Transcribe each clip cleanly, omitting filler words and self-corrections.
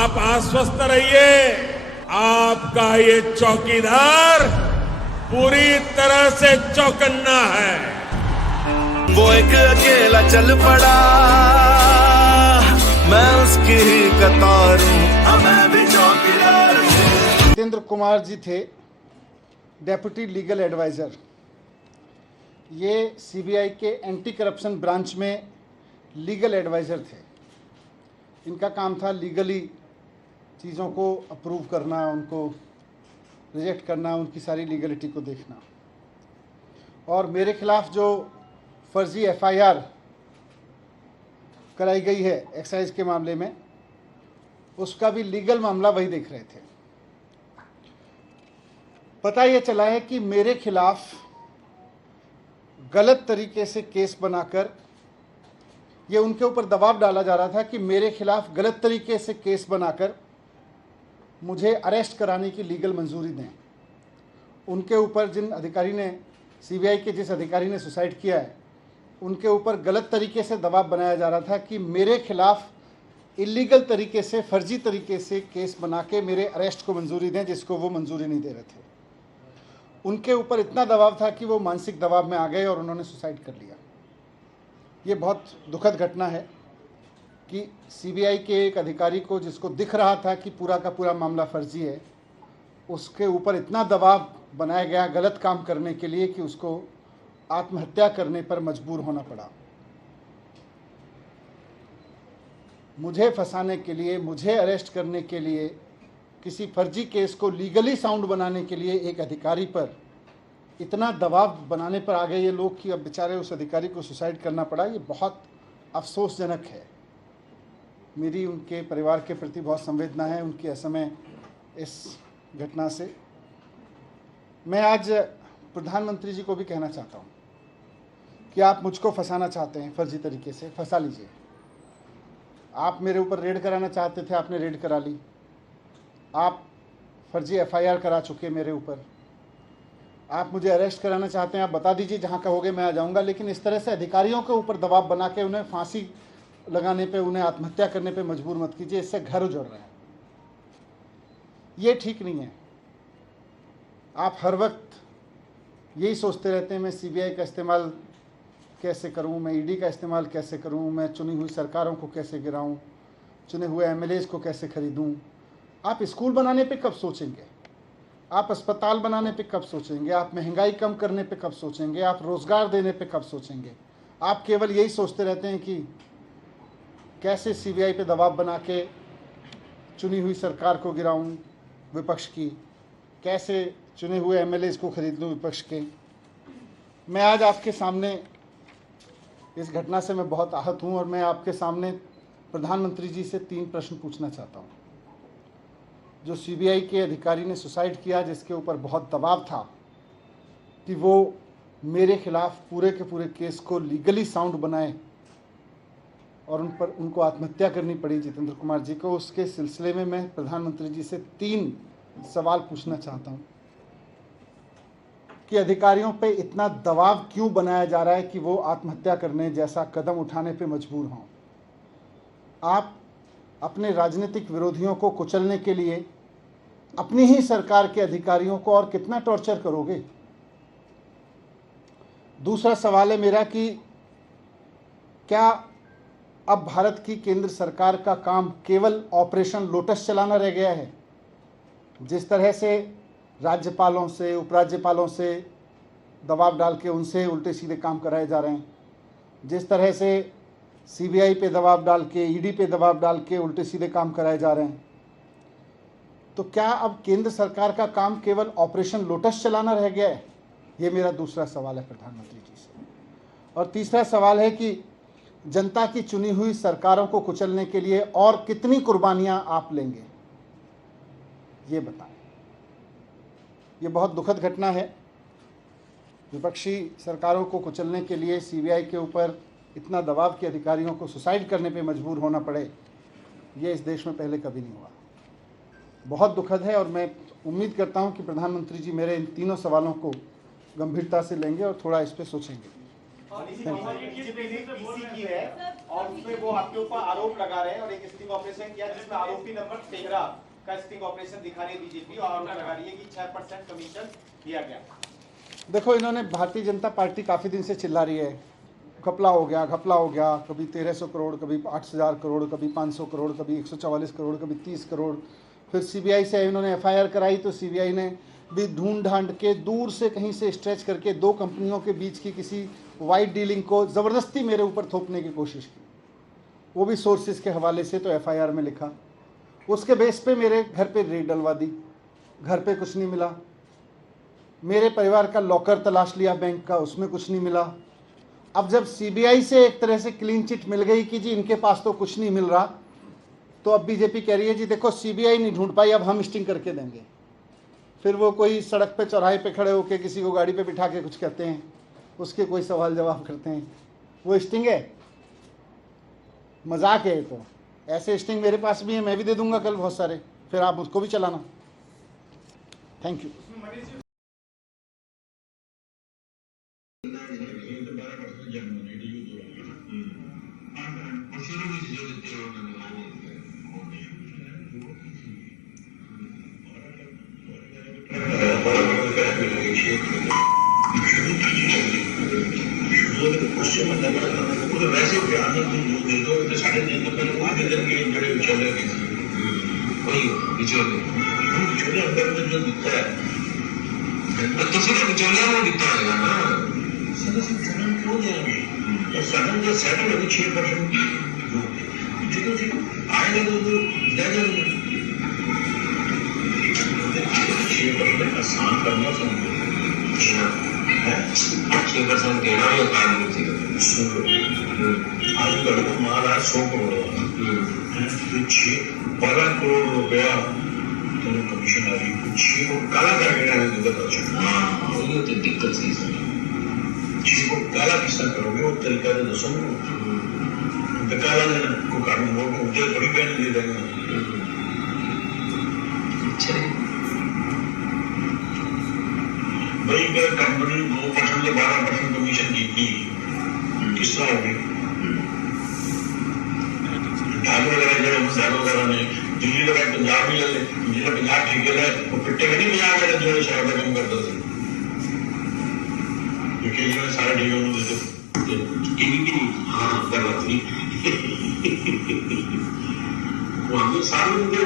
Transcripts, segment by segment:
आप आश्वस्त रहिए, आपका ये चौकीदार पूरी तरह से चौकन्ना है। वो एक अकेला चल पड़ा, मैं उसकी ही कतार हूं, मैं भी चौकीदार हूं। जितेंद्र कुमार जी थे डेप्यूटी लीगल एडवाइज़र। ये सीबीआई के एंटी करप्शन ब्रांच में लीगल एडवाइज़र थे। इनका काम था लीगली चीज़ों को अप्रूव करना, उनको रिजेक्ट करना, उनकी सारी लीगलिटी को देखना। और मेरे खिलाफ जो फर्जी एफआईआर कराई गई है एक्साइज के मामले में, उसका भी लीगल मामला वही देख रहे थे। पता ये चला है कि मेरे खिलाफ गलत तरीके से केस बनाकर ये उनके ऊपर दबाव डाला जा रहा था कि मेरे खिलाफ गलत तरीके से केस बनाकर मुझे अरेस्ट कराने की लीगल मंजूरी दें। उनके ऊपर जिन अधिकारी ने, सीबीआई के जिस अधिकारी ने सुसाइड किया है, उनके ऊपर गलत तरीके से दबाव बनाया जा रहा था कि मेरे खिलाफ इलीगल तरीके से, फर्जी तरीके से केस बना के मेरे अरेस्ट को मंजूरी दें, जिसको वो मंजूरी नहीं दे रहे थे। उनके ऊपर इतना दबाव था कि वो मानसिक दबाव में आ गए और उन्होंने सुसाइड कर लिया। ये बहुत दुखद घटना है कि सीबीआई के एक अधिकारी को, जिसको दिख रहा था कि पूरा का पूरा मामला फर्जी है, उसके ऊपर इतना दबाव बनाया गया गलत काम करने के लिए कि उसको आत्महत्या करने पर मजबूर होना पड़ा। मुझे फंसाने के लिए, मुझे अरेस्ट करने के लिए, किसी फर्जी केस को लीगली साउंड बनाने के लिए एक अधिकारी पर इतना दबाव बनाने पर आ गए ये लोग कि अब बेचारे उस अधिकारी को सुसाइड करना पड़ा। ये बहुत अफसोसजनक है। मेरी उनके परिवार के प्रति बहुत संवेदना है, उनकी असमय इस घटना से। मैं आज प्रधानमंत्री जी को भी कहना चाहता हूँ कि आप मुझको फंसाना चाहते हैं फर्जी तरीके से, फंसा लीजिए। आप मेरे ऊपर रेड कराना चाहते थे, आपने रेड करा ली। आप फर्जी एफआईआर करा चुके मेरे ऊपर। आप मुझे अरेस्ट कराना चाहते हैं, आप बता दीजिए, जहाँ कहोगे मैं आ जाऊँगा। लेकिन इस तरह से अधिकारियों के ऊपर दबाव बना के उन्हें फांसी लगाने पे, उन्हें आत्महत्या करने पे मजबूर मत कीजिए। इससे घर उजड़ रहे हैं। ये ठीक नहीं है। आप हर वक्त यही सोचते रहते हैं, मैं सीबीआई का इस्तेमाल कैसे करूं, मैं ईडी का इस्तेमाल कैसे करूं, मैं चुनी हुई सरकारों को कैसे गिराऊं, चुने हुए एमएलएज को कैसे खरीदूं। आप स्कूल बनाने पे कब सोचेंगे? आप अस्पताल बनाने पे कब सोचेंगे? आप महंगाई कम करने पे कब सोचेंगे? आप रोज़गार देने पे कब सोचेंगे? आप केवल यही सोचते रहते हैं कि कैसे सीबीआई पे दबाव बना के चुनी हुई सरकार को गिराऊं विपक्ष की, कैसे चुने हुए एमएलएज को खरीद लूँ विपक्ष के। मैं आज आपके सामने, इस घटना से मैं बहुत आहत हूँ और मैं आपके सामने प्रधानमंत्री जी से 3 प्रश्न पूछना चाहता हूँ। जो सीबीआई के अधिकारी ने सुसाइड किया, जिसके ऊपर बहुत दबाव था कि वो मेरे खिलाफ पूरे के पूरे केस को लीगली साउंड बनाए और उनको आत्महत्या करनी पड़ी जितेंद्र कुमार जी को, उसके सिलसिले में मैं प्रधानमंत्री जी से 3 सवाल पूछना चाहता हूँ कि अधिकारियों पे इतना दबाव क्यों बनाया जा रहा है कि वो आत्महत्या करने जैसा कदम उठाने पे मजबूर हों। आप अपने राजनीतिक विरोधियों को कुचलने के लिए अपनी ही सरकार के अधिकारियों को और कितना टॉर्चर करोगे? दूसरा सवाल है मेरा कि क्या अब भारत की केंद्र सरकार का काम केवल ऑपरेशन लोटस चलाना रह गया है? जिस तरह से राज्यपालों से, उपराज्यपालों से दबाव डाल के उनसे उल्टे सीधे काम कराए जा रहे हैं, जिस तरह से सीबीआई पे दबाव डाल के, ईडी पे दबाव डाल के उल्टे सीधे काम कराए जा रहे हैं, तो क्या अब केंद्र सरकार का काम केवल ऑपरेशन लोटस चलाना रह गया है? ये मेरा दूसरा सवाल है प्रधानमंत्री जी से। और तीसरा सवाल है कि जनता की चुनी हुई सरकारों को कुचलने के लिए और कितनी कुर्बानियां आप लेंगे, ये बताएं। ये बहुत दुखद घटना है। विपक्षी सरकारों को कुचलने के लिए सीबीआई के ऊपर इतना दबाव कि अधिकारियों को सुसाइड करने पे मजबूर होना पड़े, ये इस देश में पहले कभी नहीं हुआ। बहुत दुखद है और मैं उम्मीद करता हूं कि प्रधानमंत्री जी मेरे इन तीनों सवालों को गंभीरता से लेंगे और थोड़ा इस पर सोचेंगे। पीसी की है और उसमें वो आपके ऊपर आरोप लगा रहे हैं और एक स्टिंग ऑपरेशन किया जिसमें आरोपी नंबर 13 का स्टिंग ऑपरेशन दिखा रही है बीजेपी और आरोप लगा रही है कि 6% कमीशन दिया गया। देखो, इन्होंने भारतीय जनता पार्टी काफ़ी दिन से चिल्ला रही है, घपला हो गया, घपला हो गया, कभी 1300 करोड़, कभी 8000 करोड़, कभी 500 करोड़, कभी 144 करोड़, कभी 30 करोड़। फिर सीबीआई से इन्होंने एफआईआर कराई तो सीबीआई ने भी ढूंढ ढांड के दूर से कहीं से स्ट्रेच करके दो कंपनियों के बीच की किसी वाइट डीलिंग को ज़बरदस्ती मेरे ऊपर थोपने की कोशिश की, वो भी सोर्सेज के हवाले से। तो एफआईआर में लिखा, उसके बेस पे मेरे घर पे रेड डलवा दी, घर पे कुछ नहीं मिला। मेरे परिवार का लॉकर तलाश लिया बैंक का, उसमें कुछ नहीं मिला। अब जब सीबीआई से एक तरह से क्लीन चिट मिल गई कि जी इनके पास तो कुछ नहीं मिल रहा, तो अब बीजेपी कह रही है जी देखो सीबीआई नहीं ढूंढ पाई, अब हम स्टिंग करके देंगे। फिर वो कोई सड़क पे चौराहे पे खड़े होकर किसी को गाड़ी पे बिठा के कुछ कहते हैं, उसके कोई सवाल जवाब करते हैं, वो स्टिंग है, मजाक है। तो ऐसे स्टिंग मेरे पास भी है, मैं भी दे दूंगा कल बहुत सारे, फिर आप उसको भी चलाना। Thank you. वैसे ध्यान दे दो तो साढ़े 3 तो पहले वहां के बड़े विचोले वही विचोले विचोले अंदर में जो दिखता है तो सीधे विचोले वो दिखता है ना सीधे सदन क्यों जाएंगे ये सदन जो सेटल है 6% जो आएगा तो जाएगा 6% आसान करना समझो 6% देना ही काम नहीं थी आज कल को महाराज 100 करोड़ 12 करोड़ रुपया तो कमीशन आ रही कुछ को काला करके ये तो दिक्कत चीज है। जिसको काला किस्सा करोगे वो तरीका तो दसो तो काला को कानून वो मुझे बड़ी बहन दे देंगे। भाई अगर कंपनी 2% या 12% कमीशन जीती किस तरह होगी? ढाल वगैरह ने दिल्ली लगा पंजाब भी ले ले, जिला पंजाब ठीक है वो पिट्टे का नहीं पंजाब वाले जो शराब का काम करता था क्योंकि इन्होंने सारे ठीक है देते भी नहीं। हाँ गलत नहीं वो हमने सारे मुझे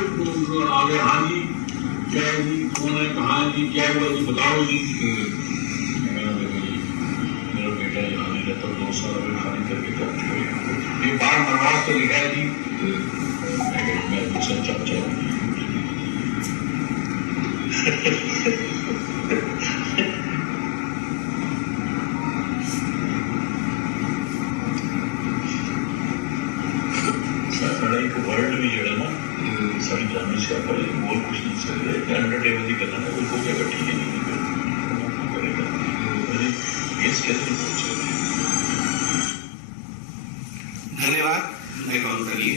आगे हाँ जी क्या है जी कौन है कहाँ है जी क्या हुआ जी बताओ जी। मेरा बेटा यहाँ नहीं रहता 2 साल अभी खाली करके कर चुके ये बार नवाज तो लिखा है जी मैं सच्चा एक वर्ल्ड भी जड़ा ना सारी जाने से आप बोल कुछ नहीं सकते एंटरटेनमेंट ही करना है कोई जगह ठीक है नहीं करेगा गेस कैसे पहुंचे। धन्यवाद। मैं कॉल करिए।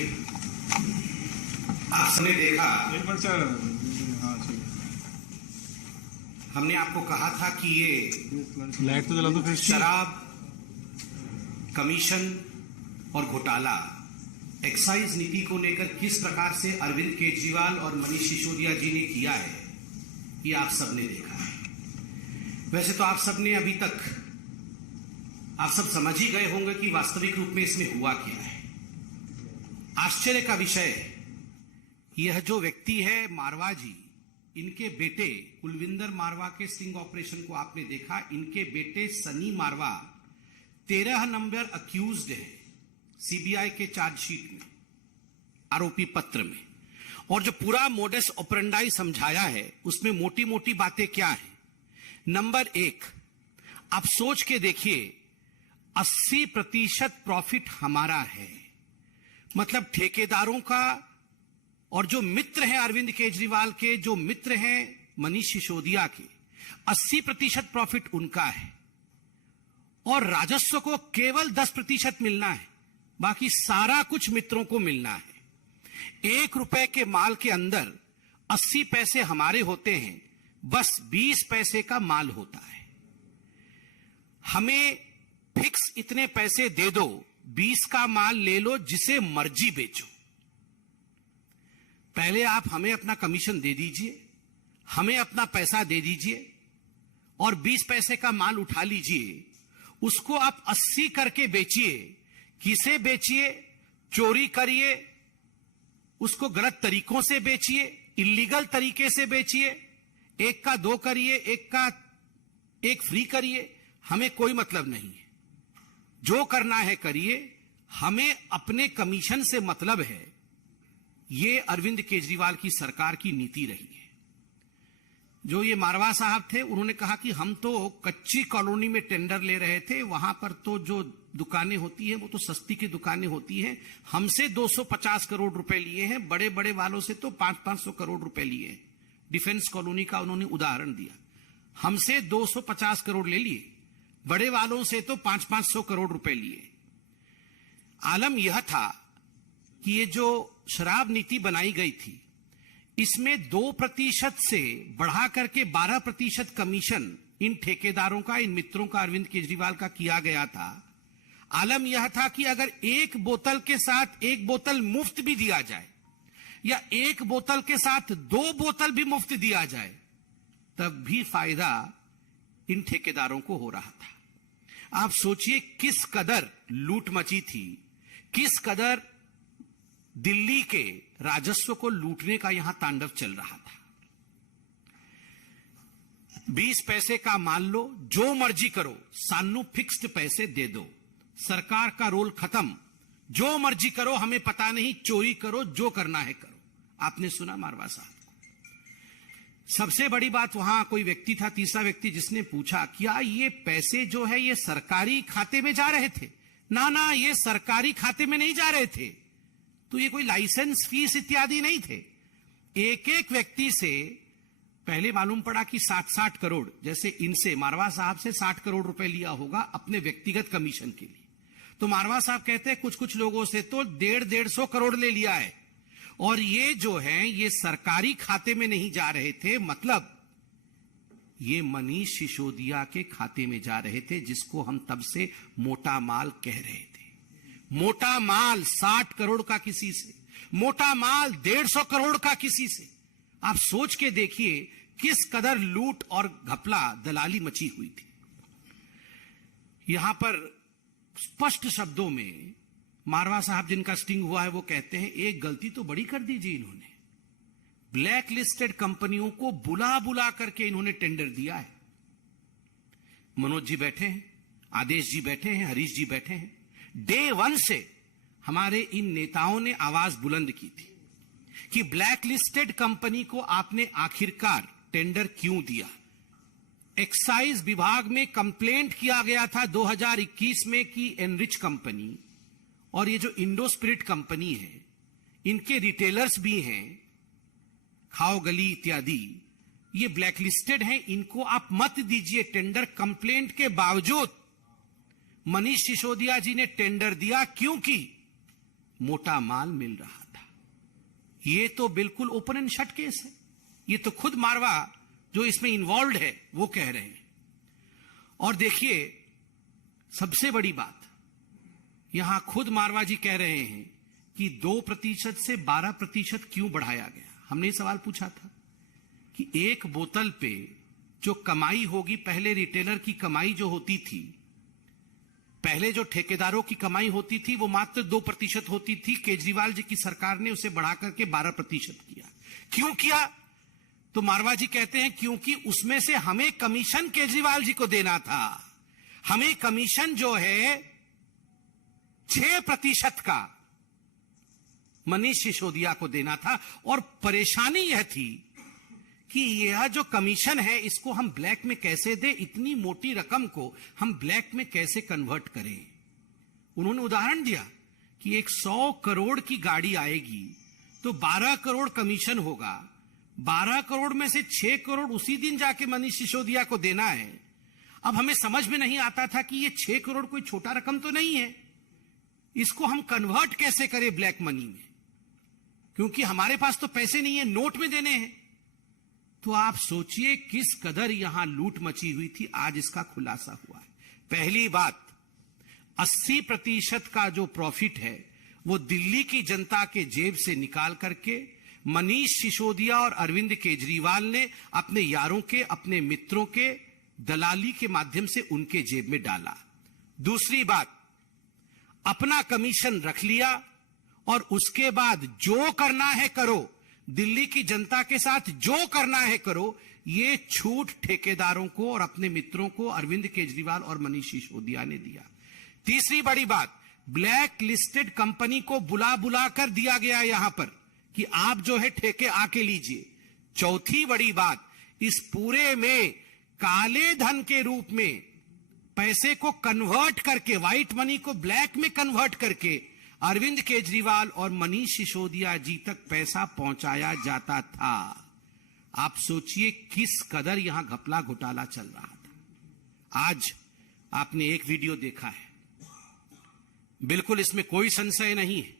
आपने देखा हमने आपको कहा था कि ये लाइट तो जला दो फिर। शराब कमीशन और घोटाला एक्साइज नीति को लेकर किस प्रकार से अरविंद केजरीवाल और मनीष सिसोदिया जी ने किया है ये आप सबने देखा है। वैसे तो आप सबने अभी तक आप सब समझ ही गए होंगे कि वास्तविक रूप में इसमें हुआ क्या है। आश्चर्य का विषय यह जो व्यक्ति है मारवा जी, इनके बेटे कुलविंदर मारवा के स्टिंग ऑपरेशन को आपने देखा। इनके बेटे सनी मारवा 13 नंबर अक्यूज्ड है सीबीआई के चार्जशीट में, आरोपी पत्र में। और जो पूरा मोडस ऑपरेंडाई समझाया है उसमें मोटी मोटी बातें क्या है। नंबर 1, आप सोच के देखिए 80% प्रॉफिट हमारा है, मतलब ठेकेदारों का और जो मित्र हैं अरविंद केजरीवाल के, जो मित्र हैं मनीष सिसोदिया के, 80% प्रॉफिट उनका है और राजस्व को केवल 10% मिलना है, बाकी सारा कुछ मित्रों को मिलना है। 1 रुपए के माल के अंदर 80 पैसे हमारे होते हैं, बस 20 पैसे का माल होता है। हमें फिक्स इतने पैसे दे दो, 20 का माल ले लो, जिसे मर्जी बेचो। पहले आप हमें अपना कमीशन दे दीजिए, हमें अपना पैसा दे दीजिए और 20 पैसे का माल उठा लीजिए, उसको आप 80 करके बेचिए। किसे बेचिए? चोरी करिए, उसको गलत तरीकों से बेचिए, इलीगल तरीके से बेचिए, एक का 2 करिए, एक का 1 फ्री करिए, हमें कोई मतलब नहीं है। जो करना है करिए, हमें अपने कमीशन से मतलब है। ये अरविंद केजरीवाल की सरकार की नीति रही है। जो ये मारवा साहब थे, उन्होंने कहा कि हम तो कच्ची कॉलोनी में टेंडर ले रहे थे, वहां पर तो जो दुकानें होती हैं वो तो सस्ती की दुकानें होती हैं, हमसे 250 करोड़ रुपए लिए हैं, बड़े बड़े वालों से तो 500-500 करोड़ रुपए लिए हैं। डिफेंस कॉलोनी का उन्होंने उदाहरण दिया। हमसे 250 करोड़ ले लिए, बड़े वालों से तो 500-500 करोड़ रुपए लिए। आलम यह था कि ये जो शराब नीति बनाई गई थी, इसमें 2% से बढ़ा करके 12% कमीशन इन ठेकेदारों का, इन मित्रों का, अरविंद केजरीवाल का किया गया था। आलम यह था कि अगर 1 बोतल के साथ 1 बोतल मुफ्त भी दिया जाए या 1 बोतल के साथ 2 बोतल भी मुफ्त दिया जाए, तब भी फायदा इन ठेकेदारों को हो रहा था। आप सोचिए किस कदर लूट मची थी, किस कदर दिल्ली के राजस्व को लूटने का यहां तांडव चल रहा था। 20 पैसे का मान लो, जो मर्जी करो, सानू फिक्स्ड पैसे दे दो, सरकार का रोल खत्म, जो मर्जी करो, हमें पता नहीं, चोरी करो, जो करना है करो। आपने सुना मारवा साहब को। सबसे बड़ी बात, वहां कोई व्यक्ति था, तीसरा व्यक्ति, जिसने पूछा क्या ये पैसे जो है ये सरकारी खाते में जा रहे थे? ना, ये सरकारी खाते में नहीं जा रहे थे, तो ये कोई लाइसेंस फीस इत्यादि नहीं थे। एक एक व्यक्ति से पहले मालूम पड़ा कि 60-60 करोड़, जैसे इनसे मारवा साहब से 60 करोड़ रुपए लिया होगा अपने व्यक्तिगत कमीशन के लिए। तो मारवा साहब कहते हैं कुछ लोगों से तो 150-150 करोड़ ले लिया है, और ये जो है ये सरकारी खाते में नहीं जा रहे थे, मतलब ये मनीष सिसोदिया के खाते में जा रहे थे, जिसको हम तब से मोटा माल कह रहे थे। मोटा माल 60 करोड़ का किसी से, मोटा माल 150 करोड़ का किसी से। आप सोच के देखिए किस कदर लूट और घपला, दलाली मची हुई थी। यहां पर स्पष्ट शब्दों में मारवा साहब, जिनका स्टिंग हुआ है, वो कहते हैं एक गलती तो बड़ी कर दीजिए इन्होंने, ब्लैक लिस्टेड कंपनियों को बुला बुला करके इन्होंने टेंडर दिया है। मनोज जी बैठे हैं, आदेश जी बैठे हैं, हरीश जी बैठे हैं। डे 1 से हमारे इन नेताओं ने आवाज बुलंद की थी कि ब्लैक लिस्टेड कंपनी को आपने आखिरकार टेंडर क्यों दिया। एक्साइज विभाग में कंप्लेंट किया गया था 2021 में कि एनरिच कंपनी और ये जो इंडो स्पिरिट कंपनी है, इनके रिटेलर्स भी हैं, खाओ गली इत्यादि, ये ब्लैक लिस्टेड हैं, इनको आप मत दीजिए टेंडर। कंप्लेंट के बावजूद मनीष सिसोदिया जी ने टेंडर दिया, क्योंकि मोटा माल मिल रहा था। ये तो बिल्कुल ओपन एंड शट केस है। ये तो खुद मारवा जो इसमें इन्वॉल्व है वो कह रहे हैं। और देखिए सबसे बड़ी बात, यहां खुद मारवा जी कह रहे हैं कि 2% से 12% क्यों बढ़ाया गया। हमने सवाल पूछा था कि 1 बोतल पे जो कमाई होगी, पहले रिटेलर की कमाई जो होती थी, पहले जो ठेकेदारों की कमाई होती थी वो मात्र 2% होती थी। केजरीवाल जी की सरकार ने उसे बढ़ाकर के 12% किया। क्यों किया? तो मारवा जी कहते हैं क्योंकि उसमें से हमें कमीशन केजरीवाल जी को देना था। हमें कमीशन जो है 6% का मनीष सिसोदिया को देना था, और परेशानी यह थी कि यह जो कमीशन है इसको हम ब्लैक में कैसे दें, इतनी मोटी रकम को हम ब्लैक में कैसे कन्वर्ट करें। उन्होंने उदाहरण दिया कि 100 करोड़ की गाड़ी आएगी तो 12 करोड़ कमीशन होगा, 12 करोड़ में से 6 करोड़ उसी दिन जाके मनीष सिसोदिया को देना है। अब हमें समझ में नहीं आता था कि ये 6 करोड़ कोई छोटा रकम तो नहीं है, इसको हम कन्वर्ट कैसे करें ब्लैक मनी में, क्योंकि हमारे पास तो पैसे नहीं है, नोट में देने हैं। तो आप सोचिए किस कदर यहां लूट मची हुई थी। आज इसका खुलासा हुआ है। पहली बात, 80% का जो प्रॉफिट है वो दिल्ली की जनता के जेब से निकाल करके मनीष सिसोदिया और अरविंद केजरीवाल ने अपने यारों के, अपने मित्रों के दलाली के माध्यम से उनके जेब में डाला। दूसरी बात, अपना कमीशन रख लिया और उसके बाद जो करना है करो, दिल्ली की जनता के साथ जो करना है करो, ये छूट ठेकेदारों को और अपने मित्रों को अरविंद केजरीवाल और मनीष सिसोदिया ने दिया। तीसरी बड़ी बात, ब्लैक लिस्टेड कंपनी को बुला बुला कर दिया गया यहां पर कि आप जो है ठेके आके लीजिए। चौथी बड़ी बात, इस पूरे में काले धन के रूप में पैसे को कन्वर्ट करके, व्हाइट मनी को ब्लैक में कन्वर्ट करके अरविंद केजरीवाल और मनीष सिसोदिया जी तक पैसा पहुंचाया जाता था। आप सोचिए किस कदर यहां घपला घोटाला चल रहा था। आज आपने एक वीडियो देखा है, बिल्कुल इसमें कोई संशय नहीं है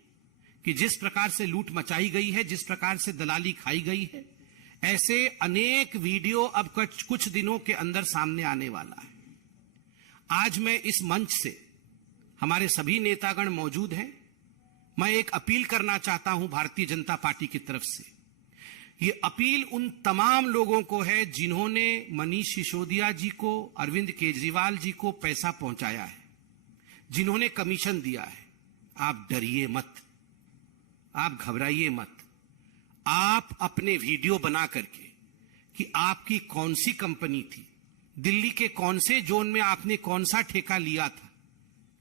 कि जिस प्रकार से लूट मचाई गई है, जिस प्रकार से दलाली खाई गई है, ऐसे अनेक वीडियो अब कुछ दिनों के अंदर सामने आने वाला है। आज मैं इस मंच से, हमारे सभी नेतागण मौजूद हैं, मैं एक अपील करना चाहता हूं भारतीय जनता पार्टी की तरफ से। ये अपील उन तमाम लोगों को है जिन्होंने मनीष सिसोदिया जी को, अरविंद केजरीवाल जी को पैसा पहुंचाया है, जिन्होंने कमीशन दिया है। आप डरिए मत, आप घबराइए मत। आप अपने वीडियो बना करके कि आपकी कौन सी कंपनी थी, दिल्ली के कौन से जोन में आपने कौन सा ठेका लिया था,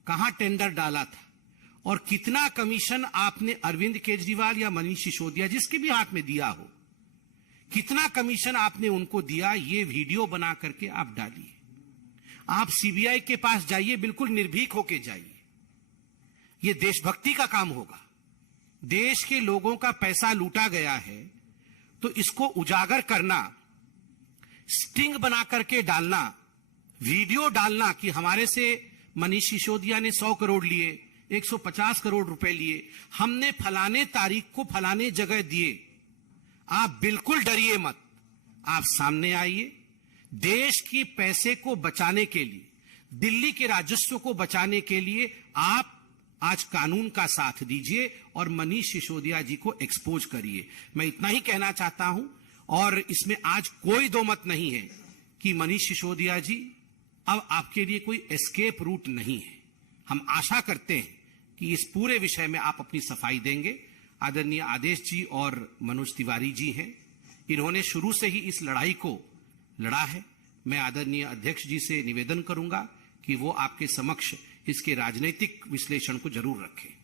कहां टेंडर डाला था और कितना कमीशन आपने अरविंद केजरीवाल या मनीष सिसोदिया, जिसके भी हाथ में दिया हो, कितना कमीशन आपने उनको दिया, ये वीडियो बना करके आप डालिए। आप सीबीआई के पास जाइए, बिल्कुल निर्भीक होके जाइए। ये देशभक्ति का काम होगा। देश के लोगों का पैसा लूटा गया है तो इसको उजागर करना, स्टिंग बना करके डालना, वीडियो डालना कि हमारे से मनीष सिसोदिया ने 100 करोड़ लिए, 150 करोड़ रुपए लिए, हमने फलाने तारीख को फलाने जगह दिए। आप बिल्कुल डरिए मत, आप सामने आइए। देश की पैसे को बचाने के लिए, दिल्ली के राजस्व को बचाने के लिए आप आज कानून का साथ दीजिए और मनीष सिसोदिया जी को एक्सपोज करिए। मैं इतना ही कहना चाहता हूं और इसमें आज कोई दो मत नहीं है कि मनीष सिसोदिया जी अब आपके लिए कोई एस्केप रूट नहीं है। हम आशा करते हैं कि इस पूरे विषय में आप अपनी सफाई देंगे। आदरणीय आदेश जी और मनोज तिवारी जी हैं, इन्होंने शुरू से ही इस लड़ाई को लड़ा है। मैं आदरणीय अध्यक्ष जी से निवेदन करूंगा कि वो आपके समक्ष इसके राजनीतिक विश्लेषण को जरूर रखें।